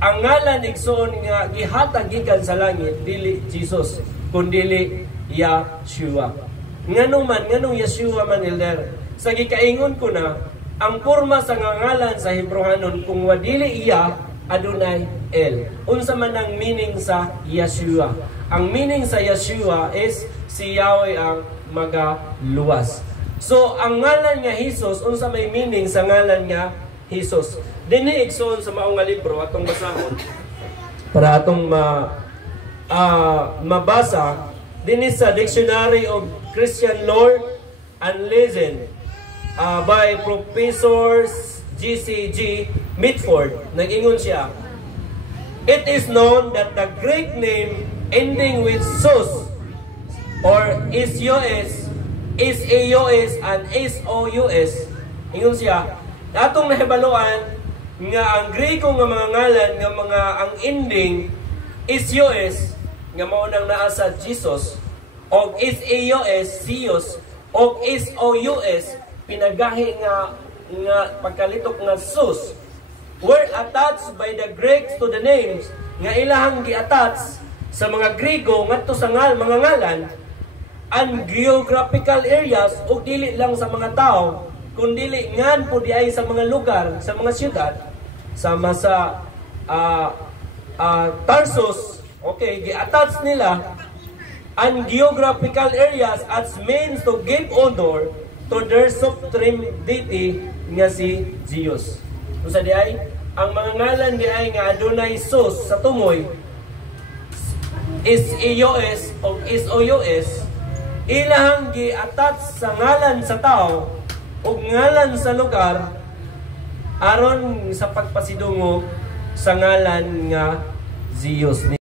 ang ngalan igsoon nga gihatag gikan sa langit dili Jesus kundili Yeshua. Nganong Yeshua man elder? Sa gikaingon ko na ang porma sa ngalan sa Hebrehanon kung wadili iya adunay El. Unsa man ang meaning sa Yeshua? Ang meaning sa Yeshua is si Yahweh ang magaluwas. So ang ngalan nga Jesus, unsa may meaning sa ngalan nga Jesus? Dinhi igsoon sa maong nga libro atong basahon para atong mabasa dinhi sa Dictionary of Christian Lore and Legend by Professor G.C.G. Mitford. Nag-ingon siya, it is known that the Greek name ending with sus or is-eos, is-eos, and is-ous. Ingon siya, atong nahibaluan nga ang Griko nga mga ngalan nga mga ang ending is-eos nga mao nang naa sa Jesus og is-eos, sios, og is-ous pinagahi nga pagkalitok nga sus were attached by the Greeks to the names nga ilahang gi-attach sa mga Grigo ngadto sa mga ngalan and geographical areas ug dili lang sa mga tao kundi ngan po di ay sa mga lugar, sa mga syudad sama sa Tarsus, okay, gi-attach nila and geographical areas as means to give honor to their supreme deity nga si Zeus. Usa di ay ang mga ngalan di ay nga adunay sus sa tumoy is-eos o is-ous ilahang gi-attach sa ngalan sa tao o ngalan sa lugar aron sa pagpasidungo sa ngalan nga Zeus.